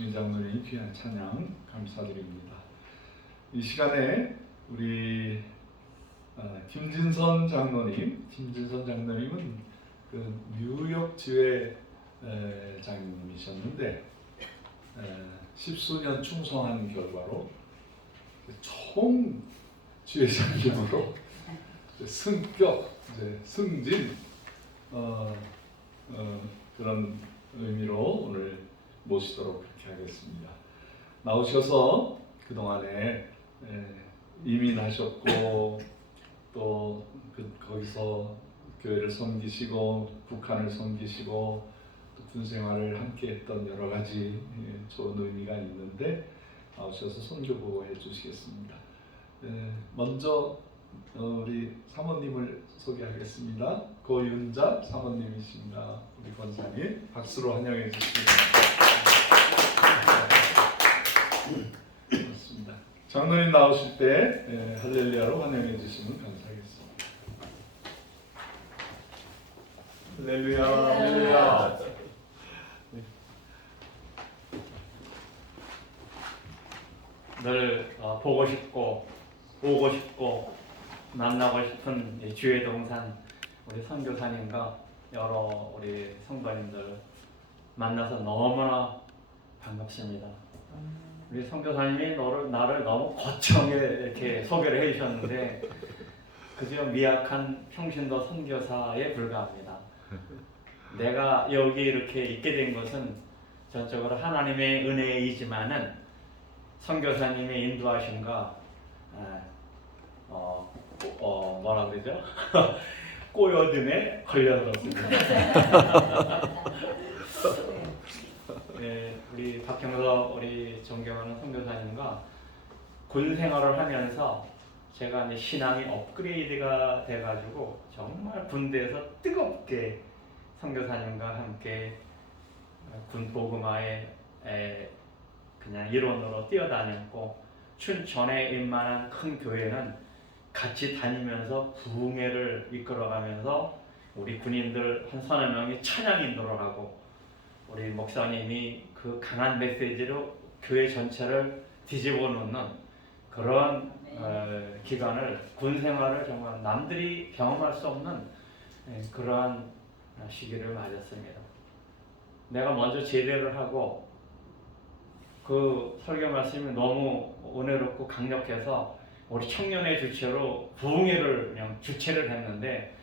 박수민 장로님 귀한 찬양 감사드립니다. 이 시간에 우리 김진선 장로님은 그 뉴욕 지회 장로님이셨는데 10수년 충성한 결과로 총 지회장님으로 승격, 승진 그런 의미로 오늘 모시도록 그렇게 하겠습니다. 나오셔서 그동안에 이민하셨고 또 거기서 교회를 섬기시고 북한을 섬기시고 또 군생활을 함께 했던 여러 가지 좋은 의미가 있는데 나오셔서 선교 보고해 주시겠습니다. 먼저 우리 사모님을 소개하겠습니다. 고윤자 사모님이십니다. 우리 권사님 박수로 환영해 주십니다. 그렇습니다. 장로님 나오실 때 할렐루야로 환영해 주시면 감사하겠습니다. 할렐루야, 할렐루야. 늘 보고 싶고 오고 싶고 만나고 싶은 주의 동산 우리 선교사님과 여러 우리 성도님들 만나서 너무나 반갑습니다. 우리 선교사님이 나를 너무 거창하게 이렇게 소개를 해주셨는데 그저 미약한 평신도 선교사에 불과합니다. 내가 여기 이렇게 있게 된 것은 전적으로 하나님의 은혜이지만은 선교사님의 인도하심과 뭐라 그러죠? 꼬여듦에 걸려들었습니다. 네, 우리 박형서 우리 존경하는 선교사님과 군 생활을 하면서 제가 이제 신앙이 업그레이드가 돼가지고 정말 군대에서 뜨겁게 선교사님과 함께 군 복음화에 그냥 일원으로 뛰어다녔고 춘천에 웬만한 큰 교회는 같이 다니면서 부흥회를 이끌어가면서 우리 군인들 한 서너 명이 찬양 인도를 하고 우리 목사님이 그 강한 메시지로 교회 전체를 뒤집어 놓는 그런 기간을 군 생활을 정말 남들이 경험할 수 없는 그러한 시기를 맞았습니다. 내가 먼저 제대를 하고 그 설교 말씀이 너무 은혜롭고 강력해서 우리 청년회 주체로 부흥회를 그냥 주최를 했는데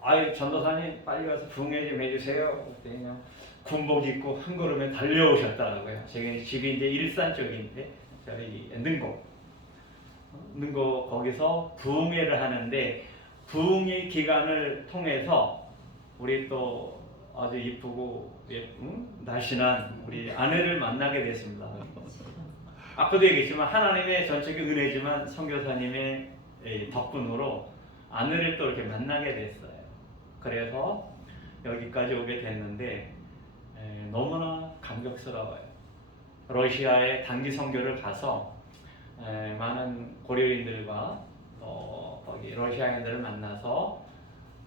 아유 전도사님 빨리 가서 부흥회 좀 해주세요. 그때 그냥 군복 입고 한 걸음에 달려오셨더라고요. 제가 집이 이제 일산 쪽인데 저희 능곡 거기서 부흥회를 하는데 부흥회 기간을 통해서 우리 또 아주 이쁘고 날씬한 우리 아내를 만나게 됐습니다. 아까도 얘기했지만 하나님의 전적인 은혜지만 선교사님의 덕분으로 아내를 또 이렇게 만나게 됐어요. 그래서 여기까지 오게 됐는데 너무나 감격스러워요. 러시아에 단기 선교를 가서 많은 고려인들과 거기 러시아인들을 만나서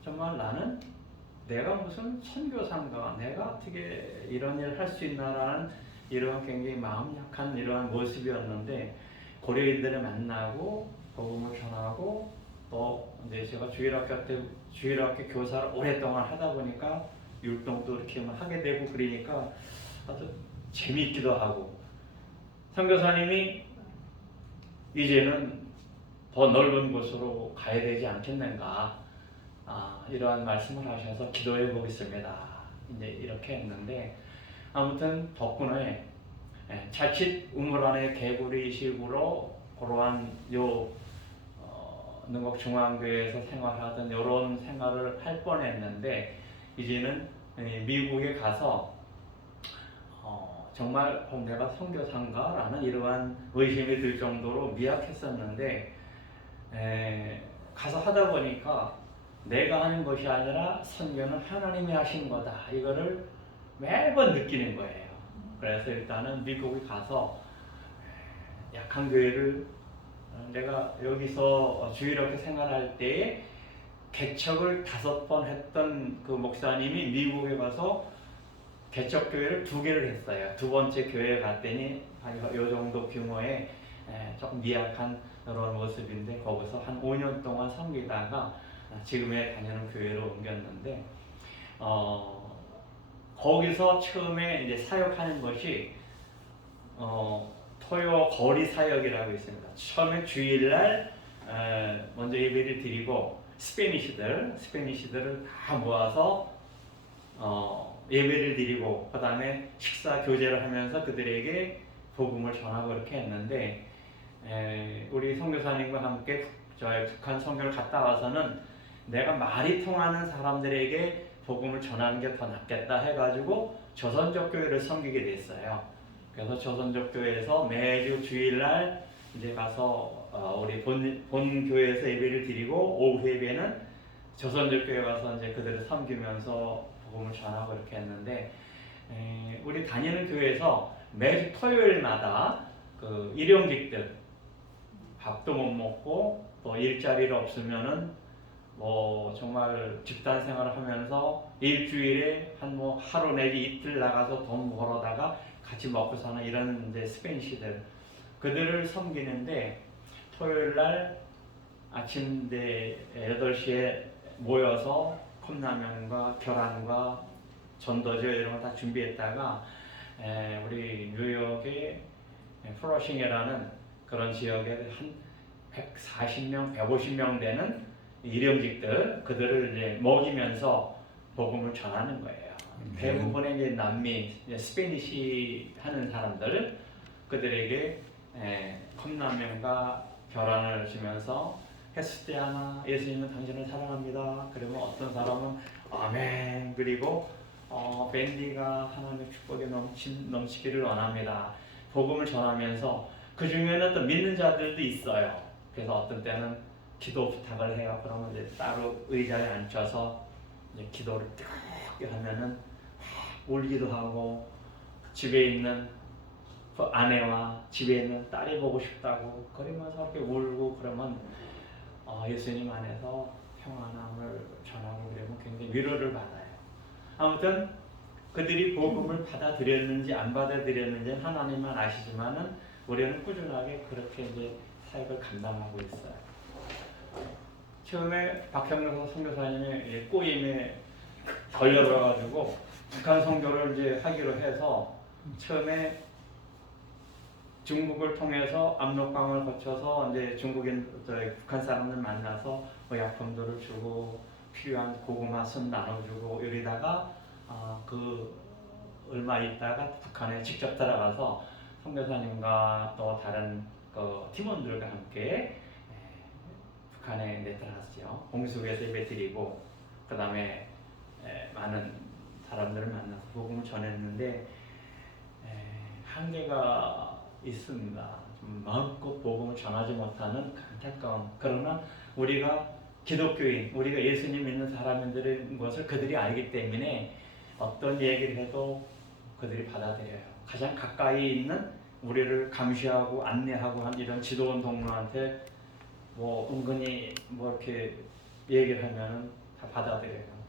정말 나는 내가 무슨 선교사인가, 내가 어떻게 이런 일을 할 수 있나라는 이러한 굉장히 마음 약한 이러한 모습이었는데 고려인들을 만나고 복음을 전하고 또 이제 제가 주일학교 교사를 오랫동안 하다 보니까 율동도 이렇게 하게 되고 그러니까 아주 재미있기도 하고 선교사님이 이제는 더 넓은 곳으로 가야 되지 않겠는가 이러한 말씀을 하셔서 기도해 보겠습니다. 이제 이렇게 했는데 아무튼 덕분에 자칫 우물 안에 개구리식으로 그러한 능곡중앙교회에서 생활하던 이런 생활을 할 뻔했는데 이제는 미국에 가서 정말 내가 선교사인가라는 이러한 의심이 들 정도로 미약했었는데 가서 하다 보니까 내가 하는 것이 아니라 선교는 하나님이 하신 거다 이거를 매번 느끼는 거예요. 그래서 일단은 미국에 가서 약한 교회를 내가 여기서 주일학교 생활할 때에 개척을 5번 했던 그 목사님이 미국에 가서 개척교회를 2개를 했어요. 두 번째 교회에 갔더니 한 요 정도 규모의 조금 미약한 그런 모습인데 거기서 한 5년 동안 섬기다가 지금의 다니는 교회로 옮겼는데 거기서 처음에 이제 사역하는 것이 토요 거리 사역이라고 있습니다. 처음에 주일날 먼저 예배를 드리고 스페니시들을 다 모아서 예배를 드리고 그 다음에 식사 교제를 하면서 그들에게 복음을 전하고 그렇게 했는데 우리 선교사님과 함께 저희 북한 선교를 갔다 와서는 내가 말이 통하는 사람들에게 복음을 전하는 게 더 낫겠다 해가지고 조선족 교회를 섬기게 됐어요. 그래서 조선족 교회에서 매주 주일날 이제 가서 우리 본 교회에서 예배를 드리고 오후 예배는 조선족 교회 가서 이제 그들을 섬기면서 복음을 전하고 그렇게 했는데 우리 다니는 교회에서 매주 토요일마다 그 일용직들 밥도 못 먹고 또 일자리를 없으면은 뭐 정말 집단 생활을 하면서 일주일에 한 뭐 하루 내지 이틀 나가서 돈 벌어다가 같이 먹고 사는 이런 이제 스페니시들 그들을 섬기는데 토요일 날 아침 8시에 모여서 컵라면과 계란과 전도죠 이런 거 다 준비했다가 우리 뉴욕의 플러싱이라는 그런 지역에 한 140명, 150명 되는 일용직들 그들을 이제 먹이면서 복음을 전하는 거예요. 대부분의 이제 남미, 스페니시 하는 사람들 그들에게 컵라면과 계란을 주면서 헤스티아나 예수님은 당신을 사랑합니다. 그러면 어떤 사람은 아멘 그리고 밴디가 하나님의 축복에 넘치기를 원합니다. 복음을 전하면서 그 중에는 또 믿는 자들도 있어요. 그래서 어떤 때는 기도 부탁을 해요. 그러면 이제 따로 의자에 앉혀서 이제 기도를 뜨겁게 하면은 울기도 하고 집에 있는 그 아내와 집에 있는 딸이 보고 싶다고 그러면서 이렇게 울고 그러면 예수님 안에서 평안함을 전하고 그러면 굉장히 위로를 받아요. 아무튼 그들이 복음을 받아들였는지 안 받아들였는지 하나님만 아시지만은 우리는 꾸준하게 그렇게 이제 사역을 감당하고 있어요. 처음에 박형록 선교사님의 꼬임에 걸려들어가지고 북한 선교를 이제 하기로 해서 처음에 중국을 통해서 압록강을 거쳐서 이제 북한 사람들 만나서 의약품들을 주고 필요한 고구마 순 나눠주고 이러다가 그 얼마 있다가 북한에 직접 들어가서 선교사님과 또 다른 그 팀원들과 함께 북한에 들어갔어요. 공수국에서 예배 드리고 그 다음에 많은 사람들을 만나서 복음을 전했는데 한계가 있습니다. 좀 마음껏 복음을 전하지 못하는 안타까운 그러나 우리가 기독교인 우리가 예수님 믿는 사람들인 것을 그들이 알기 때문에 어떤 얘기를 해도 그들이 받아들여요. 가장 가까이 있는 우리를 감시하고 안내하고 한 이런 지도원 동무한테 뭐 은근히 뭐 이렇게 얘기를 하면은 다 받아들여요.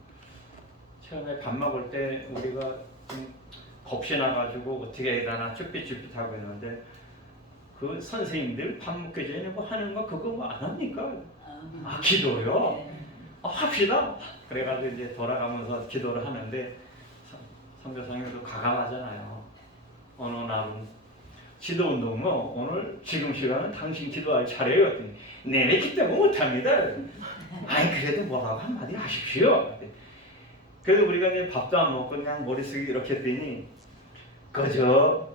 처음에 밥 먹을 때 우리가 좀 겁이 나가지고 어떻게 해야 되나 쭈삣쭈삣하고 있는데 그 선생님들 밥 먹기 전에 뭐 하는 거 그거 뭐 안 합니까? 기도요? 합시다. 그래가지고 이제 돌아가면서 기도를 하는데 선교사님도 가감하잖아요. 어느 날은 기도운동은 오늘 지금 시간은 당신 기도할 차례예요. 그랬더니 내내 기도 못합니다. 아니 그래도 뭐라고 한마디 하십시오. 그래도 우리가 이제 밥도 안 먹고 그냥 머리 쓰기 이렇게 했더니 그저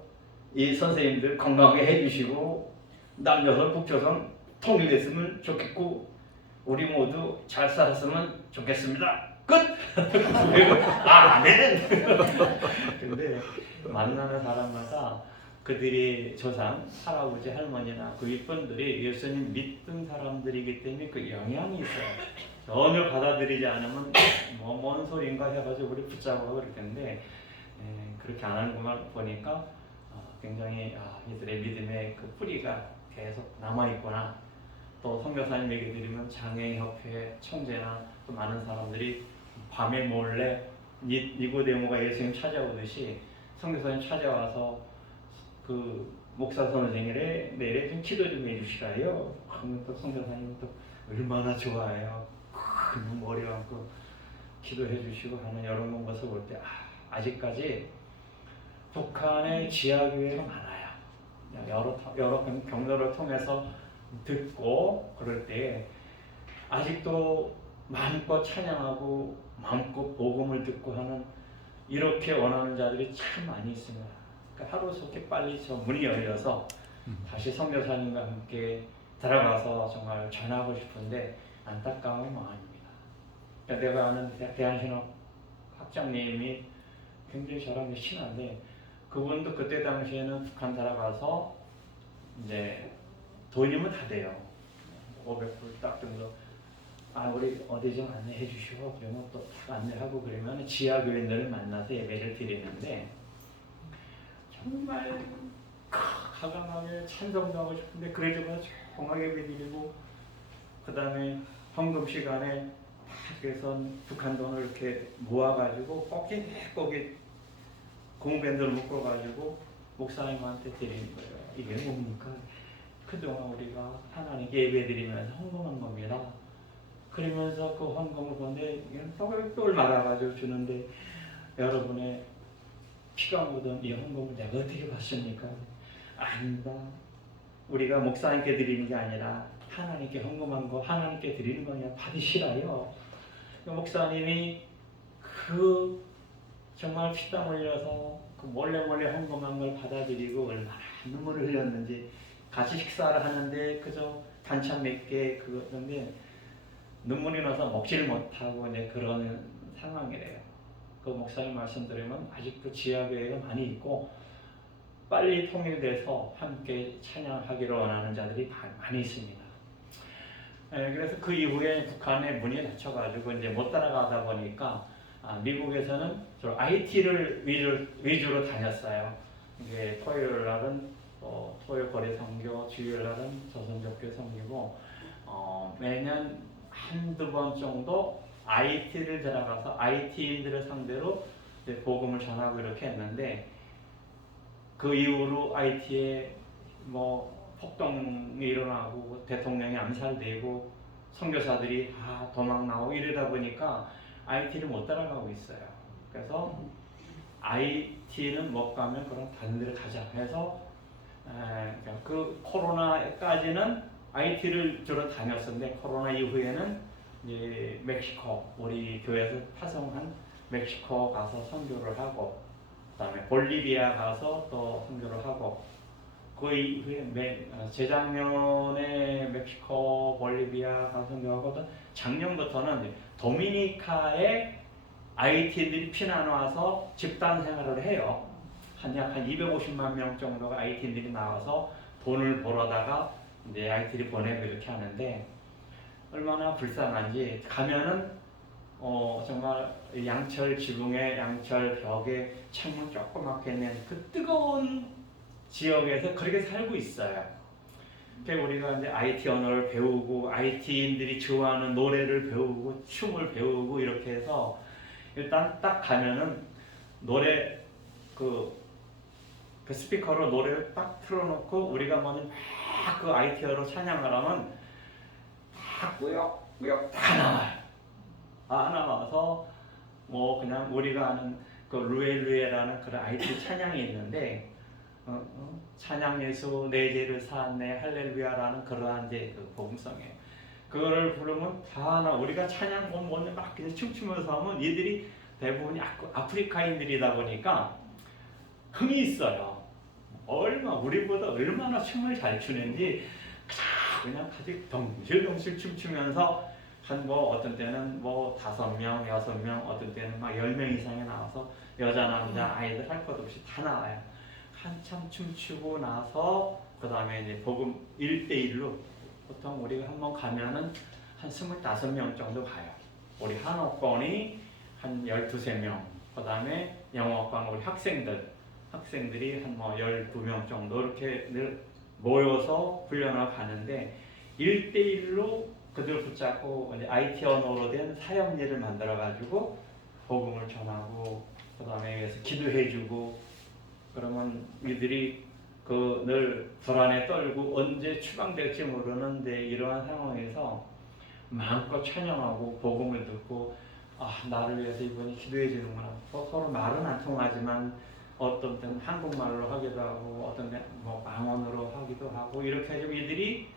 이 선생님들 건강하게 해주시고 남조선 북조선 통일됐으면 좋겠고 우리 모두 잘 살았으면 좋겠습니다. 끝! 아멘! 근데 만나는 사람마다 그들이 조상, 할아버지, 할머니나 그 윗분들이 예수님 믿던 사람들이기 때문에 그 영향이 있어요. 전혀 받아들이지 않으면 뭐 뭔 소린가 해가지고 우리 붙잡고 그랬는데 그렇게 안 하는 것만 보니까 굉장히 이들의 믿음의 그 뿌리가 계속 남아있구나. 또 선교사님 얘기 드리면 장애인협회 총재나 또 많은 사람들이 밤에 몰래 니고데모가 예수님 찾아오듯이 선교사님 찾아와서 그 목사 선생님에 내래 좀 기도 좀 해주시라요. 그러면 또 선교사님 또 얼마나 좋아해요. 큰 머리 감고 기도해 주시고 하는 여러 모습을 볼 때 아직까지 북한의 지하교회가 많아요. 여러 경로를 통해서 듣고 그럴 때 아직도 마음껏 찬양하고 마음껏 복음을 듣고 하는 이렇게 원하는 자들이 참 많이 있습니다. 그러니까 하루속히 빨리 저 문이 열려서 다시 선교사님과 함께 들어가서 정말 전하고 싶은데 안타까움이 많습니다. 그러니까 내가 아는 대한신학 학장님이 굉장히 저랑 친한데 그분도 그때 당시에는 북한 들어가서 이제 돈이면 다 돼요. 500불 딱 정도. 우리 어디 좀 안내해 주시고 그러면 또 안내하고 그러면 지하교인들을 만나서 예배를 드리는데 정말 가감하게 찬송도 하고 싶은데 그래도 조용하게 예배 드리고 그 다음에 헌금 시간에 그래서 북한 돈을 이렇게 모아가지고 꼭이 공밴드를 묶어가지고 목사님한테 드리는 거예요. 이게 뭡니까? 그동안 우리가 하나님께 예배드리면서 헌금한 겁니다. 그러면서 그 헌금을 보는데 똘똘 말아가지고 주는데 여러분의 피가 묻은 이 헌금을 내가 어떻게 받습니까? 아닙니다. 우리가 목사님께 드리는 게 아니라 하나님께 헌금한 거 하나님께 드리는 거냐 받으시라요. 목사님이 그 정말 피땀 흘려서 그 몰래 헌금한 걸 받아들이고 얼마나 눈물을 흘렸는지 같이 식사를 하는데 그저 반찬 몇 개 그건데 눈물이 나서 먹지를 못하고 이제 그런 상황이래요. 그 목사님 말씀 들으면 아직도 지하교회가 많이 있고 빨리 통일돼서 함께 찬양하기를 원하는 자들이 많이 있습니다. 그래서 그 이후에 북한의 문이 닫혀가지고 이제 못 따라가다 보니까 미국에서는 저 IT를 위주로 다녔어요. 이게 토요일 날은 토요 거리 선교, 주일 날은 조선족교 섬기고 매년 한두 번 정도 IT를 들어가서 IT인들을 상대로 복음을 전하고 이렇게 했는데 그 이후로 IT에 폭동이 일어나고 대통령이 암살되고 선교사들이 다 도망 나오고 이러다 보니까 IT를 못 따라가고 있어요. 그래서 IT는 못 가면 그럼 다른 데를 가자 해서 그 코로나까지는 IT를 주로 다녔었는데 코로나 이후에는 이제 멕시코 우리 교회에서 파송한 멕시코 가서 선교를 하고 그다음에 볼리비아 가서 또 선교를 하고 그 이후에 재작년에 멕시코, 볼리비아 가서 선교하고 작년부터는 도미니카에 IT들이 피난 와서 집단 생활을 해요. 약 250만 명 정도가 IT들이 나와서 돈을 벌어다가 이제 IT를 보내고 이렇게 하는데 얼마나 불쌍한지 가면은 정말 양철 지붕에 양철 벽에 창문 조그맣게 낸 그 뜨거운 지역에서 그렇게 살고 있어요. 그러니까 우리가 이제 IT 언어를 배우고 IT인들이 좋아하는 노래를 배우고 춤을 배우고 이렇게 해서 일단 딱 가면은 노래 그 스피커로 노래를 딱 틀어놓고 우리가 먼저 막 그 IT어로 찬양을 하면 다 꾸역꾸역 다 나와요. 다 나와서 그냥 우리가 아는 그 루엘루에라는 그런 IT 찬양이 있는데 찬양 예수 내 죄를 사았네 할렐루야라는 그러한 이제 그 복음성이에요. 그거를 부르면 다 우리가 찬양 보면 막 그냥 춤추면서 하면 얘들이 대부분이 아프리카인들이다 보니까 흥이 있어요. 우리보다 얼마나 춤을 잘 추는지 그냥 같이 덩실덩실 춤추면서 어떤 때는 5명, 6명, 어떤 때는 막 10명 이상이 나와서 여자, 남자, 아이들 할 것 없이 다 나와요. 한참 춤추고 나서 그 다음에 이제 복음 1대1로 보통 우리가 한번 가면은 한 25명 정도 가요. 우리 한옥권이 한 12명, 그 다음에 영어권 우리 학생들이 한 12명 정도 이렇게 늘 모여서 훈련을 가는데 1대1로 그들 붙잡고 이제 IT 언어로 된 사형리를 만들어 가지고 복음을 전하고 그 다음에 위해서 기도해주고 그러면 이들이 그 늘 불안에 떨고 언제 추방될지 모르는데 이러한 상황에서 마음껏 찬양하고 복음을 듣고 나를 위해서 이분이 기도해 주는구나. 서로 말은 안 통하지만 어떤 때는 한국말로 하기도 하고 어떤 때는 뭐 방언으로 하기도 하고 이렇게 해주고 이들이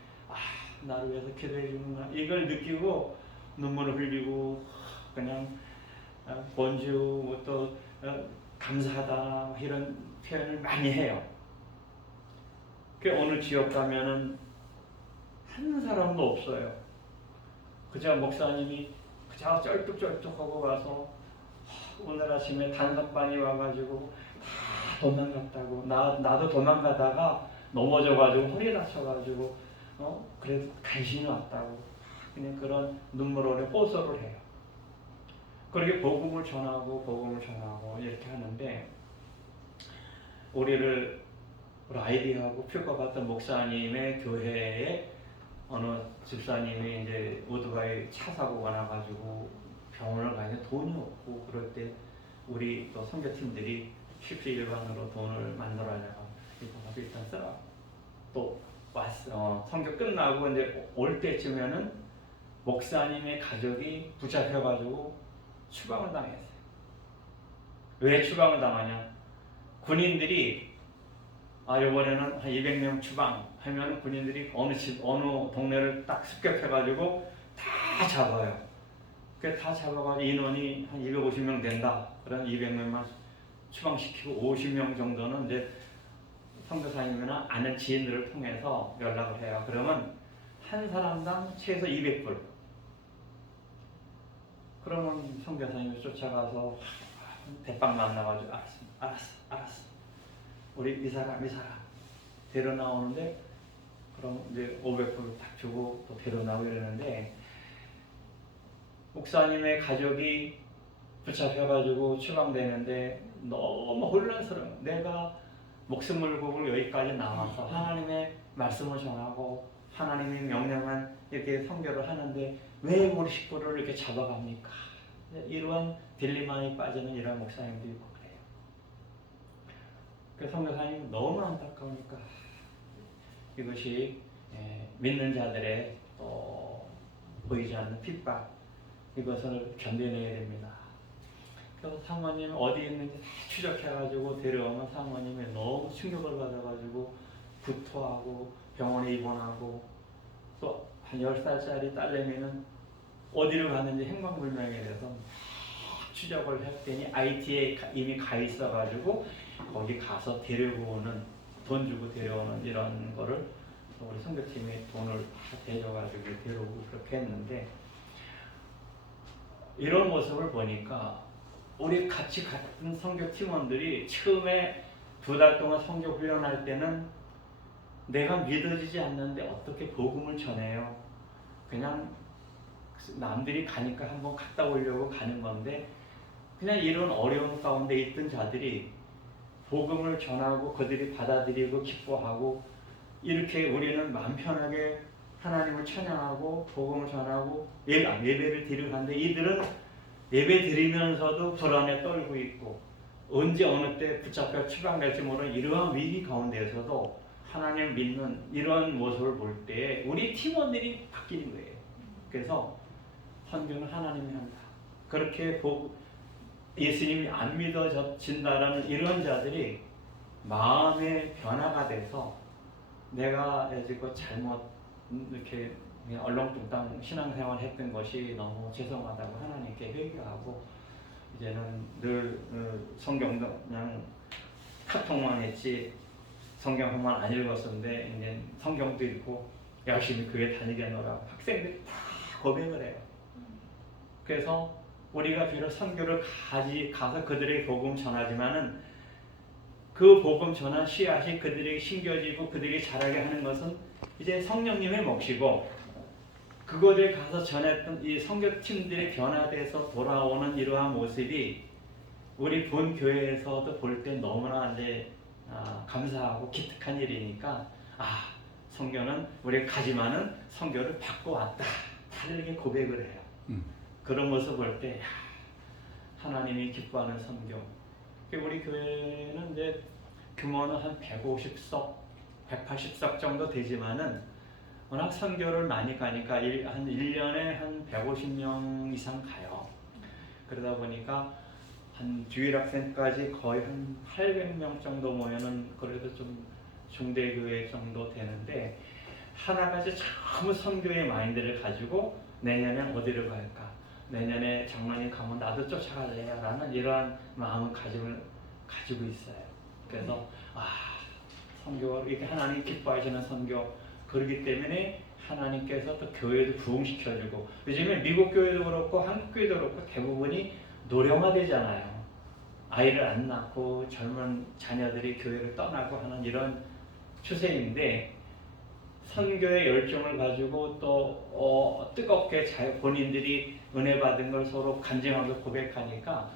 나를 위해서 기도해 주는구나 이걸 느끼고 눈물을 흘리고 그냥 번주 또 감사하다 이런 표현을 많이 해요. 그 어느 지역 가면은 한 사람도 없어요. 그저 목사님이 그저 쩔뚝쩔뚝하고 와서 오늘 아침에 단속반이 와가지고 다 도망갔다고 나도 도망가다가 넘어져가지고 허리 다쳐가지고 그래도 간신히 왔다고 그냥 그런 눈물 어린 호소를 해요. 그렇게 복음을 전하고 이렇게 하는데 우리 아이디하고 표가받던 목사님의 교회에 어느 집사님이 이제 오토바이 차 사고가 나가지고 병원을 가는데 돈이 없고 그럴 때 우리 또 선교팀들이 십시일반으로 돈을 만들어내고 일단 써라. 또 왔어. 선교 끝나고 이제 올 때쯤에는 목사님의 가족이 붙잡혀가지고 추방을 당했어요. 왜 추방을 당하냐? 군인들이 이번에는 한 200명 추방 하면 군인들이 어느 동네를 딱 습격해가지고 다 잡아요. 다 잡아가지고 인원이 한 250명 된다. 그런 200명만 추방시키고 50명 정도는 이제 선교사님이나 아는 지인들을 통해서 연락을 해요. 그러면 한 사람당 최소 200불. 그러면 선교사님이 쫓아가서 대빵 만나가지고 알았어. 우리 이 사람 데려 나오는데 그럼 이제 500불 딱 주고 또 데려 나오고 이러는데 목사님의 가족이 붙잡혀가지고 추방되는데 너무 혼란스러워. 내가 목숨을 걸고 여기까지 나와서 하나님의 말씀을 전하고 하나님이 명령한 이렇게 선교를 하는데 왜 우리 식구를 이렇게 잡아갑니까? 이러한 딜레마에 빠지는 이런 목사님도 있고 그래요. 그 선교사님 너무 안타까우니까 이것이 믿는 자들의 보이지 않는 핍박 이것을 견뎌내야 됩니다. 그래서 사모님 어디 있는지 추적해가지고 데려오면 사모님이 너무 충격을 받아가지고 구토하고 병원에 입원하고 또 한 10살짜리 딸내미는 어디를 갔는지 행방불명이 돼서 추적을 했더니 IT에 이미 가 있어가지고 거기 가서 데리고 오는 돈 주고 데려오는 이런 거를 우리 선교팀이 돈을 대줘가지고 데려오고 그렇게 했는데 이런 모습을 보니까 우리 같이 같은 선교 팀원들이 처음에 2달 동안 선교 훈련할 때는 내가 믿어지지 않는데 어떻게 복음을 전해요? 그냥 남들이 가니까 한번 갔다 오려고 가는 건데 그냥 이런 어려운 가운데 있던 자들이 복음을 전하고 그들이 받아들이고 기뻐하고 이렇게 우리는 마음 편하게 하나님을 찬양하고 복음을 전하고 예배를 드리고 하는데 이들은 예배 드리면서도 불안에 떨고 있고 언제 어느 때 붙잡혀 추방될지 모르는 이러한 위기 가운데에서도 하나님을 믿는 이러한 모습을 볼 때 우리 팀원들이 바뀌는 거예요. 그래서 선교는 하나님이 한다. 그렇게 예수님이 안 믿어진다라는 이런 자들이 마음의 변화가 돼서 내가 지금 잘못 이렇게 그냥 얼렁뚱땅 신앙생활 했던 것이 너무 죄송하다고 하나님께 회개하고 이제는 늘 성경도 그냥 카톡만 했지 성경만 안 읽었었는데 이제 성경도 읽고 열심히 교회 다니겠노라고 학생들이 다 고백을 해요. 그래서 우리가 비록 선교를 가서 그들에게 복음 전하지만은 그 복음 전한 씨앗이 그들에게 심겨지고 그들에게 자라게 하는 것은 이제 성령님의 몫이고 그곳에 가서 전했던 이 선교팀들이 변화돼서 돌아오는 이러한 모습이 우리 본 교회에서도 볼 때 너무나 이제 감사하고 기특한 일이니까 선교는 우리가 가지만은 선교를 받고 왔다. 다들 이렇게 고백을 해요. 그런 모습 볼 때 하나님 하나님이 기뻐하는 선교. 우리 교회는 이제 규모는 한 150석, 180석 정도 되지만은 워낙 선교를 많이 가니까 한 1년에 한 150명 이상 가요. 그러다 보니까 한 주일학생까지 거의 한 800명 정도 모여는 그래도 좀 중대교회 정도 되는데 하나같이 전부 선교의 마인드를 가지고 내년에 어디를 갈까? 내년에 장로님 가면 나도 쫓아갈래요 라는 이러한 마음을 가지고 있어요. 그래서 선교, 이렇게 하나님 기뻐하시는 선교, 그렇기 때문에 하나님께서 또 교회도 부흥시켜주고, 요즘에 미국 교회도 그렇고 한국 교회도 그렇고 대부분이 노령화되잖아요. 아이를 안 낳고 젊은 자녀들이 교회를 떠나고 하는 이런 추세인데, 선교의 열정을 가지고 또 뜨겁게 본인들이 은혜 받은 걸 서로 간증하고 고백하니까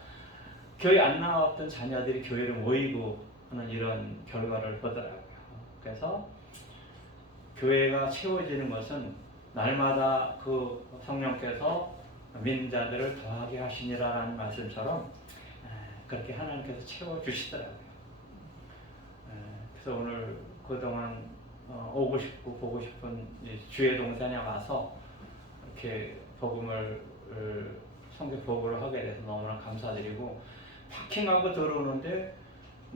교회 안 나왔던 자녀들이 교회를 모이고 하는 이런 결과를 보더라고요. 그래서 교회가 채워지는 것은 날마다 그 성령께서 믿는 자들을 더하게 하시니라라는 말씀처럼 그렇게 하나님께서 채워주시더라고요. 그래서 오늘 그동안 오고 싶고 보고 싶은 주의 동산에 와서 이렇게 복음을 성경 보고를 하게 돼서 너무나 감사드리고, 파킹하고 들어오는데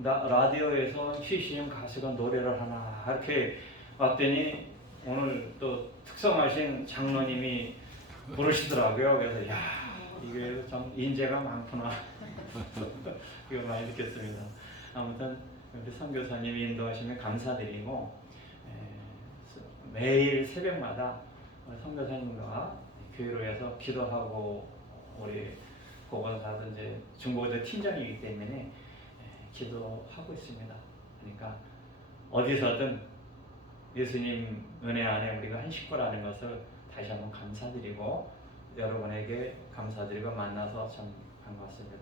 라디오에서 희시형 가수가 노래를 하나 이렇게 왔더니 오늘 또 특성하신 장로님이 부르시더라고요. 그래서 야, 이게 참 인재가 많구나 이거 많이 느꼈습니다. 아무튼 우리 선교사님이 인도하시면 감사드리고, 매일 새벽마다 선교사님과 교회로에서 기도하고, 우리 보건사도 이제 중보대 팀장이기 때문에 기도하고 있습니다. 그러니까 어디서든 예수님 은혜 안에 우리가 한 식구라는 것을 다시 한번 감사드리고, 여러분에게 감사드리고 만나서 참 반갑습니다.